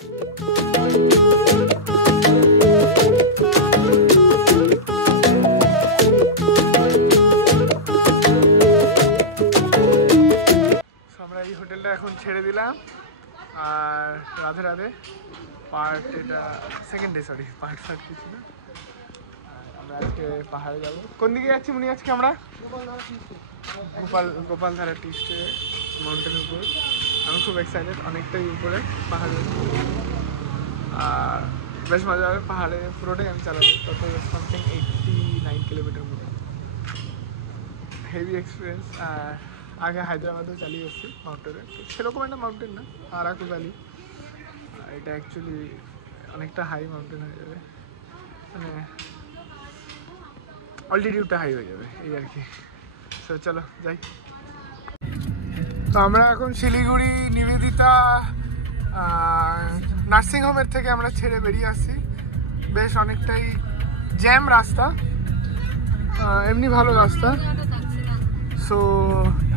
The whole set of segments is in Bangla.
আমরা এই হোটেলটা এখন ছেড়ে দিলাম আর রাধে রাধে পার্ট এটা সেকেন্ড ডে, সরি পার্ট কিছু না। আমরা আজকে পাহাড়ে যাবো। কোন দিকে যাচ্ছি মুনি আজকে? আমরা গোপালধারা টি স্টে মাউন্টেনের উপর। আমি খুব এক্সাইটেড, অনেকটাই উপরে পাহাড়ে আর বেশ মজা হবে। পাহাড়ে পুরোটাই আমি চালাবো, তত সামথিং 89 কিলোমিটার মতো, হেভি এক্সপিরিয়েন্স। আর আগে হায়দ্রাবাদেও চালিয়ে এসেছি মাউন্টেনে, তো সেরকম একটা মাউন্টেন না, আরাকু ভ্যালি। এটা অ্যাকচুয়ালি অনেকটা হাই মাউন্টেন হয়ে যাবে, মানে অল্টিটিউডটা হাই হয়ে যাবে এই আর কি। তো চলো যাই। তো আমরা এখন শিলিগুড়ি নিবেদিতা নার্সিংহোমের থেকে আমরা ছেড়ে বেরিয়ে আসছি। বেশ অনেকটাই জ্যাম রাস্তা, এমনি ভালো রাস্তা। সো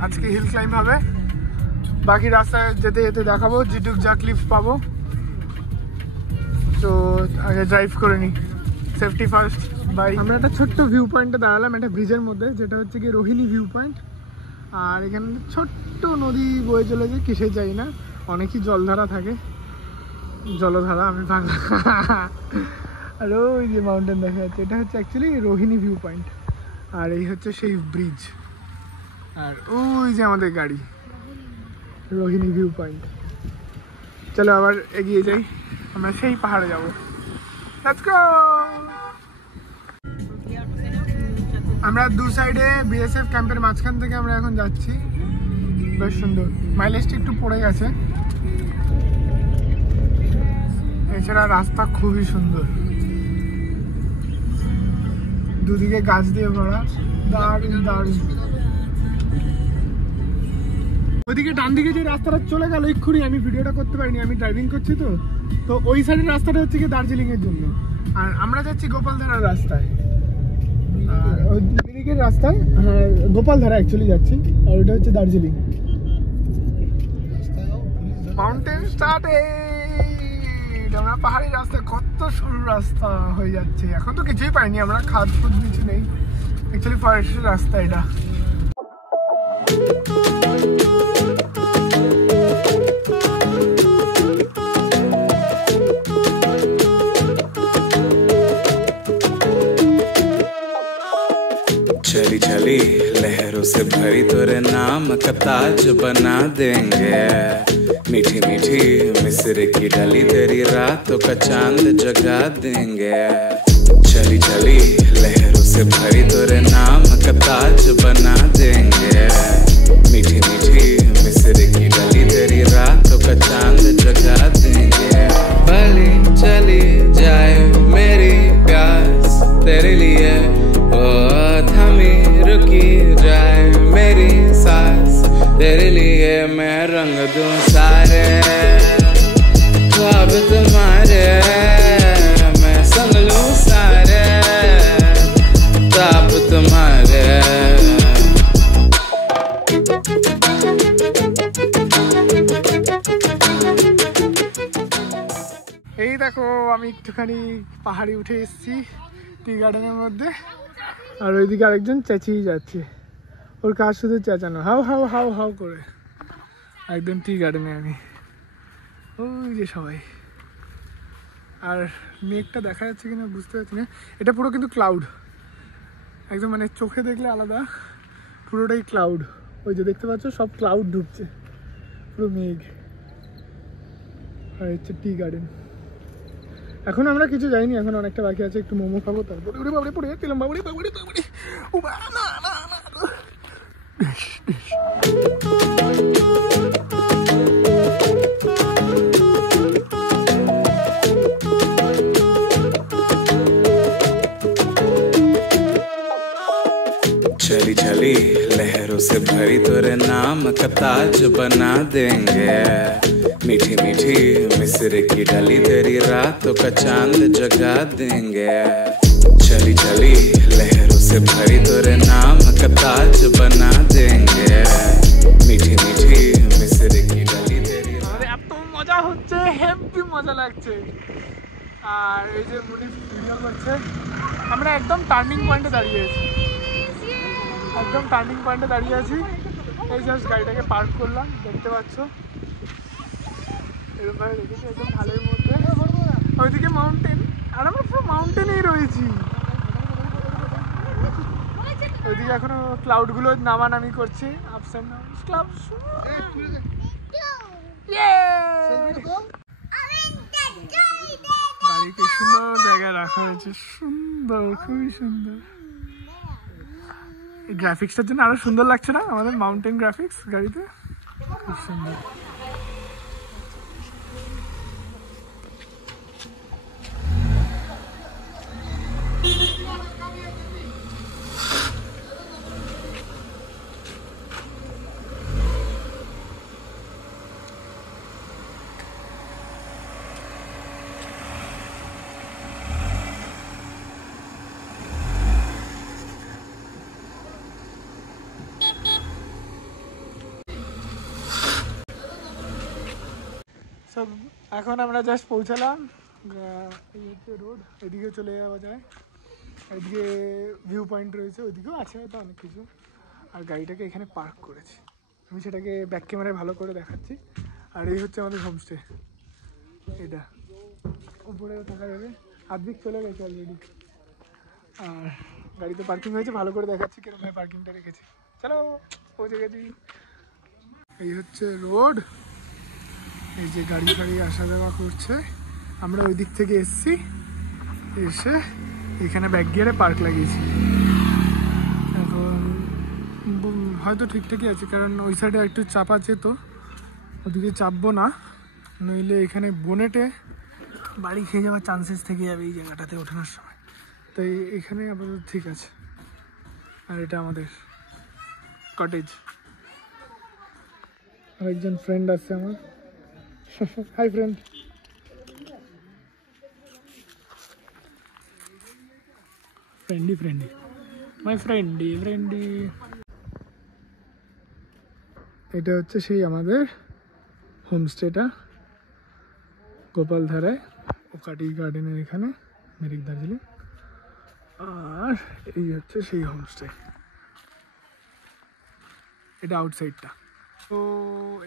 আজকে হিল ক্লাইম্ব হবে, বাকি রাস্তায় যেতে যেতে দেখাবো যেটুক যা ক্লিপ পাবো। তো আগে ড্রাইভ করে নিই, সেফটি ফার্স্ট। বাই। আমরা একটা ছোট্ট ভিউ পয়েন্টে দাঁড়ালাম, একটা ব্রিজের মধ্যে, যেটা হচ্ছে কি রোহিণী ভিউ পয়েন্ট। আর এখানে ছোট্ট নদী বয়ে চলেছে, কিসে যাই না, অনেকই জলধারা থাকে, জলধারা আমি বাংলা। আর ওই যে মাউন্টেন দেখা যাচ্ছে, এটা হচ্ছে অ্যাকচুয়ালি রোহিণী ভিউ পয়েন্ট। আর এই হচ্ছে সেই ব্রিজ, আর ওই যে আমাদের গাড়ি, রোহিণী ভিউ পয়েন্ট। চলো আবার এগিয়ে যাই, আমরা সেই পাহাড়ে যাবো। Let's go. আমরা দু সাইডে বিএসএফ ক্যাম্পের মাঝখান থেকে আমরা এখন যাচ্ছি। বেশ সুন্দর, মাইলেজটা একটু পড়ে গেছে, এছাড়া রাস্তা খুবই সুন্দর, দুদিকে গাছ দিয়ে ভরা, দারুণ দারুণ। ওইদিকে ডান দিকে যে রাস্তাটা চলে গেল এক্ষুনি, আমি ভিডিওটা করতে পারিনি, আমি ড্রাইভিং করছি। তো ওই সাইডের রাস্তাটা হচ্ছে কি দার্জিলিং এর জন্য, আর আমরা যাচ্ছি গোপালধারার রাস্তায়। আর ওই দিকের রাস্তায় গোপালধারা অ্যাকচুয়ালি যাচ্ছি, আর ওইটা হচ্ছে দার্জিলিং। Mountain started. আমরা পাহাড়ি রাস্তায়, কত সরু রাস্তা হয়ে যাচ্ছে। এখন তো কিছুই পাইনি আমরা, খাদ খুদ কিছু নেই, অ্যাকচুয়ালি ফরেস্টের রাস্তা এটা। चली चली लहरों से भरी तेरे नाम का ताज बना देंगे, मीठी मीठी मिस्र की डली तेरी रातों का चांद जगा देंगे। चली चली लहरों से भरी तेरे नाम का ताज बना देंगे, मीठी मीठी मिस्र की डली तेरी रातों का चांद जगा देंगे। भली चली जाए मेरी प्यास तेरे लिए, ओ थमी रुकी जाए मेरी सांस तेरे लिए, मैं रंग दूं सारे ख्वाब तुम्हारे, मैं संग लूं सारे ताप तुम्हारे। এই দেখো আমি একটুখানি পাহাড়ি উঠে এসেছি টি গার্ডেনের মধ্যে, আর ওইদিকে আরেকজন চেঁচিয়ে যাচ্ছে, ওর কাজ শুধু চেঁচানো, হাউ হাউ হাউ হাউ করে। একদম টি গার্ডেনে আমি, ওই যে সবাই। আর মেঘটা দেখা যাচ্ছে কিনা বুঝতে পারছি না, এটা পুরো কিন্তু ক্লাউড, একদম মানে চোখে দেখলে আলাদা, পুরোটাই ক্লাউড। ওই যে দেখতে পাচ্ছ সব ক্লাউড ঢুকছে, পুরো মেঘ। আর হচ্ছে টি গার্ডেন। এখন আমরা কিছু যাইনি, এখন অনেকটা বাকি আছে, একটু মোমো খাবো, তারপরে উড়ে বাবড়ে পড়ে যাচ্ছিলাম, বাবড়ে বাবড়ে বাবড়ে। ও না না না। चली चली लहरों से भरी तेरे नाम का ताज बना देंगे, मीठी मीठी मिस्र की डली तेरी रातों का चांद जगा देंगे। चली चली लहरों से भरी तेरे नाम का ताज बना देंगे, मीठी मीठी मिस्र की डली तेरी। এত মজা মজা হচ্ছে, হেভি মজা লাগছে। আর এই যে মুনি ভিডিও করছে, আমরা একদম টার্নিং পয়েন্টে দাঁড়িয়ে আছি, একদম টার্নিং পয়েন্টে দাঁড়িয়ে আছি। এই জাস্ট গাড়িটাকে পার্ক করলাম, দেখতে পাচ্ছ এরকম ভাবে রেখেছি একদম ঢালের মধ্যে। ওইদিকে মাউন্টেন, আর আমরা পুরো মাউন্টেনেই রয়েছি। ওইদিকে এখনো ক্লাউডগুলো নামানামি করছে, আপস অ্যান্ড ডাউনস ক্লাউডস। গাড়িকে সুন্দর জায়গায় রাখা হয়েছে, সুন্দর, খুবই সুন্দর। এই গ্রাফিক্সটার জন্য আরো সুন্দর লাগছে না আমাদের মাউন্টেন গ্রাফিক্স গাড়িতে? খুব সুন্দর। সব এখন আমরা জাস্ট পৌঁছালাম, এই হচ্ছে রোড, এদিকে চলে যাওয়া যায়। এদিকে ভিউ পয়েন্ট রয়েছে, ওইদিকেও আছে হয়তো অনেক কিছু। আর গাড়িটাকে এখানে পার্ক করেছি, আমি সেটাকে ব্যাক ক্যামেরায় ভালো করে দেখাচ্ছি। আর এই হচ্ছে আমাদের হোমস্টে, এটা উপরে থাকা যাবে, আর্ধেক চলে গেছে অলরেডি। আর গাড়িতে পার্কিং হয়েছে, ভালো করে দেখাচ্ছি কিরকম পার্কিংটা রেখেছি। চলো পৌঁছে গেছি। এই হচ্ছে রোড, এই যে গাড়ি ফাড়ি আসা যাওয়া করছে। আমরা ওই দিক থেকে এসছি, এসে এখানে ব্যাক গিয়ারে পার্ক লাগিয়েছি। এখন হয়তো ঠিকঠাকই আছে, কারণ ওই সাইডে একটু চাপ আছে, তো ওদিকে চাপবো না, নইলে এখানে বোনেটে বাড়ি খেয়ে যাওয়ার চান্সেস থেকে যাবে এই জায়গাটাতে ওঠানোর সময়। তাই এখানে আপাতত ঠিক আছে। আর এটা আমাদের কটেজ। আরেকজন ফ্রেন্ড আছে আমার, হাই ফ্রেন্ড। ফ্রেন্ডি ফ্রেন্ডি, মাই ফ্রেন্ডি ফ্রেন্ডি। এটা হচ্ছে সেই আমাদের হোমস্টেটা, গোপালধারায় ওকাটি গার্ডেনের এখানে, মেরিক দার্জিলিং। আর এই হচ্ছে সেই হোমস্টে, এটা আউটসাইডটা। তো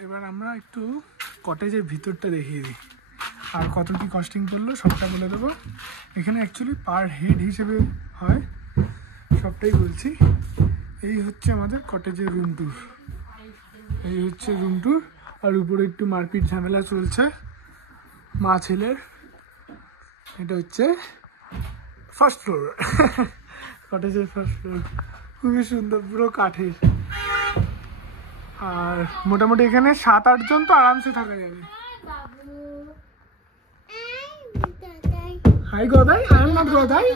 এবার আমরা একটু কটেজের ভিতরটা দেখিয়ে দিই, আর কত কী কস্টিং পড়লো সবটা বলে দেবো। এখানে অ্যাকচুয়ালি পার হেড হিসেবে হয়, সবটাই বলছি। এই হচ্ছে আমাদের কটেজের রুম ট্যুর, এই হচ্ছে রুম ট্যুর। আর উপরে একটু মারপিট ঝামেলা চলছে মা ছেলের। এটা হচ্ছে ফার্স্ট ফ্লোর, কটেজের ফার্স্ট ফ্লোর, খুবই সুন্দর, পুরো কাঠের। আর মোটামুটি এখানে 7-8 জন তো আরামসে থাকা যাবে। Hi Gadai, I am not Gadai.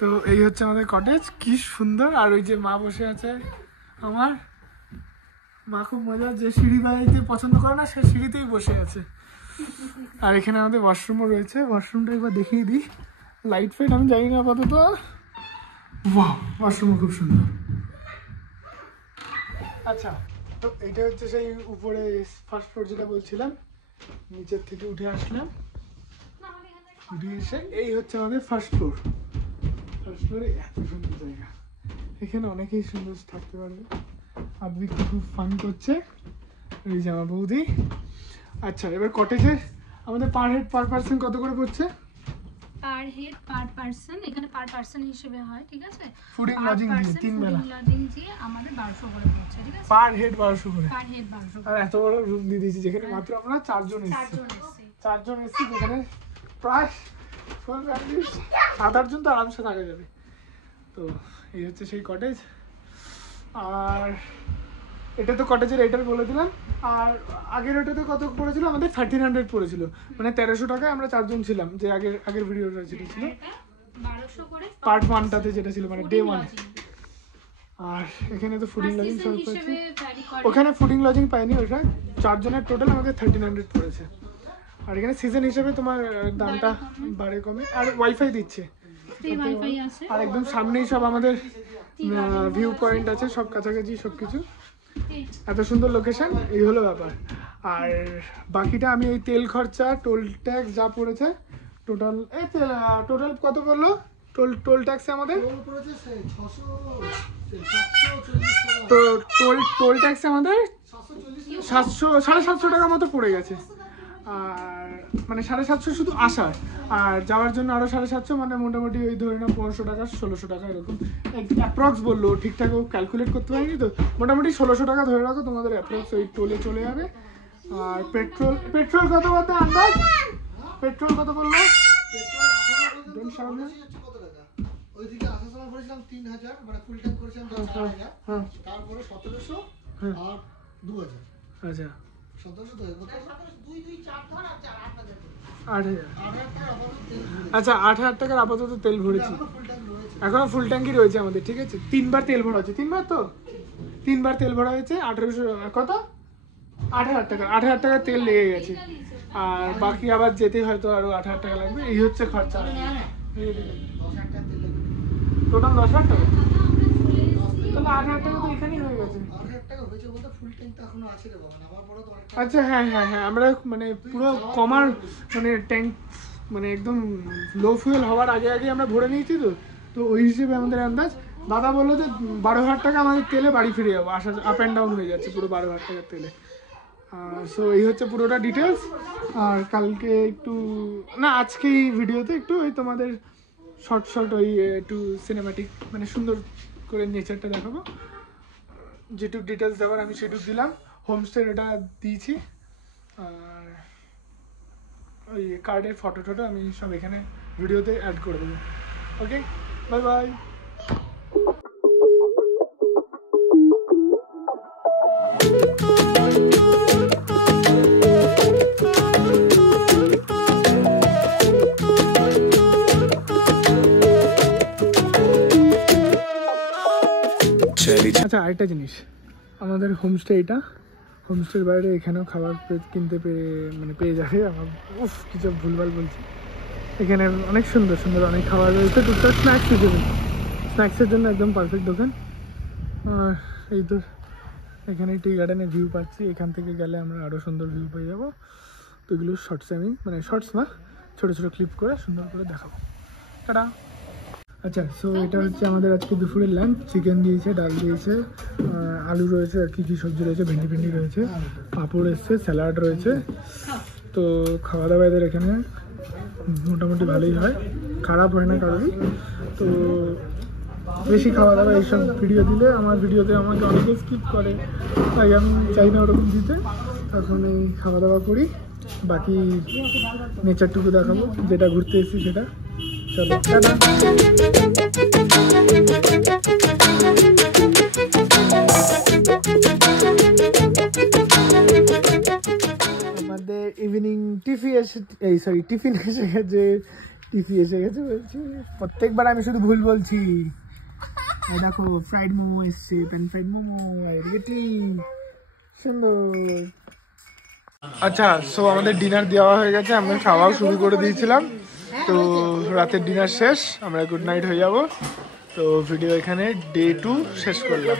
তো এই হচ্ছে আমাদের কটেজ, কি সুন্দর। আর ওই যে মা বসে আছে আমার, মা খুব মজা, যে সিঁড়ি বাড়াইতে পছন্দ করে না সে সিঁড়িতেই বসে আছে। আর এখানে আমাদের ওয়াশরুমও রয়েছে, ওয়াশরুমটা একবার দেখিয়ে দিই। লাইট ফাইট আমি জানি না আপাতত। বাহ, ওয়াশরুমও খুব সুন্দর। আচ্ছা, তো এটা হচ্ছে সেই উপরে ফার্স্ট ফ্লোর যেটা বলছিলাম, নিচের থেকে উঠে আসলাম, উঠে এসে এই হচ্ছে আমাদের ফার্স্ট ফ্লোর। ফার্স্ট ফ্লোরে এত সুন্দর জায়গা, এখানে অনেকেই সুন্দর থাকতে পারবে। আবৃত্তি খুব ফান করছে, এই যে আমার বৌদি। আচ্ছা, এবার কটেজের আমাদের পার হেড পার পার্সন কত করে পড়ছে? পার হেড পার পার্সন, এখানে পার পার্সন হিসেবে হয়, ঠিক আছে? ফুডিং লজিং দিয়ে 3 বেলা, ফুডিং লজিং দিয়ে আমাদের 1200 করে পড়ছে, ঠিক আছে? পার হেড 1200 করে। Per head 1200। আর এত বড় রুম দিয়ে দিয়েছি, যেখানে মাত্র আমরা 4 জন এসেছি। 4 জন এসেছি, যেখানে প্রায় 7-8 জন তো আরামসে থাকা যাবে। তো এই হচ্ছে সেই কটেজ। আর এটা তো কটেজের রেটার বলে দিলাম। আর আগের ওটাতে কত পড়েছিল আমাদের? 1300 পড়েছিল, মানে 1300 টাকায় আমরা 4 জন ছিলাম, যে আগের ভিডিওটা যেটা ছিল 1200 করে পার্ট 1টাতে, যেটা ছিল মানে ডে 1। আর এখানে তো ফুডিং লজিং সব পাচ্ছি, ওখানে ফুডিং লজিং পাইনি। ওটা 4 জনের টোটাল আমাদের 1300 পড়েছে। আর এখানে সিজন হিসেবে তোমার দামটা বাড়ে কমে। আর ওয়াইফাই দিচ্ছে, ফ্রি ওয়াইফাই আছে। আর একদম সামনেই সব আমাদের ভিউ পয়েন্ট আছে, সব কাছাকাছি সব কিছু, এত সুন্দর লোকেশন। এই হলো ব্যাপার। আর বাকিটা আমি এই তেল খরচা, টোল ট্যাক্স যা পড়েছে টোটাল, এই টোটাল কত বললো টোল ট্যাক্সে আমাদের? তো টোল ট্যাক্সে আমাদের 750 টাকা মতো পড়ে গেছে। আর মানে 750 শুধু আসার, আর যাওয়ার জন্য আরও 750, মানে মোটামুটি ওই ধরে না 1500 টাকা 1600 টাকা এরকম অ্যাপ্রক্স বললো, ঠিকঠাক ও ক্যালকুলেট করতে পারিনি তো, মোটামুটি 1600 টাকা ধরে রাখো তোমাদের অ্যাপ্রক্স ওই টোলে চলে যাবে। আর পেট্রোল কত বলতে আন্দাজ? পেট্রোল কত বললো? ওইদিকে আসার সময় করেছিলাম 3000, মানে ফুল ট্যাঙ্ক করেছিলাম 4000, তারপরে 1700 আর 2000। আচ্ছা 1700 তো 2 2 4 ধর আর 8000। 8000। 8000 টাকা আপাতত তেল ভরেছি। আচ্ছা 8000 টাকার আপাতত তেল ভরেছি, ফুল ট্যাঙ্ক রয়েছে। এখনো ফুল ট্যাঙ্কি রয়েছে আমাদের, ঠিক আছে। 3বার তেল ভরা হচ্ছে, 3বার তো 3বার তেল ভরা হয়েছে। 1800 কত 8000 টাকা, 8000 টাকা তেল লেগে গেছে। আর বাকি আবার যেতে হয়তো আরো 8000 টাকা লাগবে, এই হচ্ছে খরচা। 10000 টাকা তেল লাগবে। টোটাল 10,000 টাকা, তাহলে 8000 টাকা তো এখানেই হয়ে গেছে। 8000 টাকা হয়েছে বলতে ফুল ট্যাঙ্ক তো এখনো আছে রে বাবা, নামার পরে তো অনেক আচ্ছা হ্যাঁ হ্যাঁ হ্যাঁ, আমরা মানে পুরো কমার মানে ট্যাঙ্ক মানে একদম লো ফুয়েল হওয়ার আগে আগে আমরা ভরে নিয়েছি তো, তো ওই হিসেবে আমাদের আন্দাজ। দাদা বললো যে 12,000 টাকা আমাদের তেলে বাড়ি ফিরে যাবো, আসা আপ অ্যান্ড ডাউন হয়ে যাচ্ছে পুরো 12,000 টাকার তেলে। সো এই হচ্ছে পুরোটা ডিটেলস। আর কালকে একটু না, আজকে এই ভিডিওতে একটু ওই তোমাদের শর্ট ওই একটু সিনেম্যাটিক মানে সুন্দর করে নেচারটা দেখাবো, যেটুকু ডিটেলস দেওয়ার আমি সেটুকু দিলাম। হোমস্টে এটা দিয়েছি, আর ওই কার্ডের ফটো আমি সব এখানে ভিডিওতে অ্যাড করে দেবো। ওকে, বাই বাই। আচ্ছা আরেকটা জিনিস, আমাদের হোমস্টে এটা, হোমস্টের বাইরে এখানেও খাবার কিনতে পেয়ে যাবে। আমার কিছু ভুলভাল বলছি, এখানে অনেক সুন্দর সুন্দর অনেক খাবার রয়েছে, টুকটাক স্ন্যাক্স হিসেবে, স্ন্যাক্সের জন্য একদম পারফেক্ট দোকান। আর এই তো এখানে টি গার্ডেনের ভিউ পাচ্ছি, এখান থেকে গেলে আমরা আরও সুন্দর ভিউ পেয়ে যাবো। তো এগুলো শর্টস আমি মানে শর্টস না, ছোটো ছোটো ক্লিপ করে সুন্দর করে দেখাবো। টাটা। আচ্ছা, সো এটা হচ্ছে আমাদের আজকে দুপুরের লাঞ্চ। চিকেন দিয়েছে, ডাল দিয়েছে, আলু রয়েছে, আর কী সবজি রয়েছে, ভেন্ডি রয়েছে, পাঁপড় এসছে, স্যালাড রয়েছে। তো খাওয়া দাওয়া এদের এখানে মোটামুটি ভালোই হয়, খারাপ হয় না কারোরই। তো বেশি খাওয়া দাওয়া এইসব ভিডিও দিলে আমার ভিডিওতে আমাকে অনেকে স্কিপ করে, তাই আমি চাই না ওরকম দিতে। এখন এই খাওয়া দাওয়া করি, বাকি নেচারটুকু দেখাবো, যেটা ঘুরতে এসেছি সেটা। চলো টাটা। আমাদের ইভিনিং টিফিন এসে গেছে, বলছি প্রত্যেকবার আমি শুধু ভুল বলছি। এই দেখো ফ্রাইড মোমো এসছে, প্যান ফ্রাইড মোমো, এদিকে সুন্দর। আচ্ছা, সো আমাদের ডিনার দেওয়া হয়ে গেছে, আমরা খাওয়াও শুরু করে দিয়েছিলাম। তো রাতের ডিনার শেষ, আমরা গুড নাইট হয়ে যাব। তো ভিডিও এখানে ডে 2 শেষ করলাম।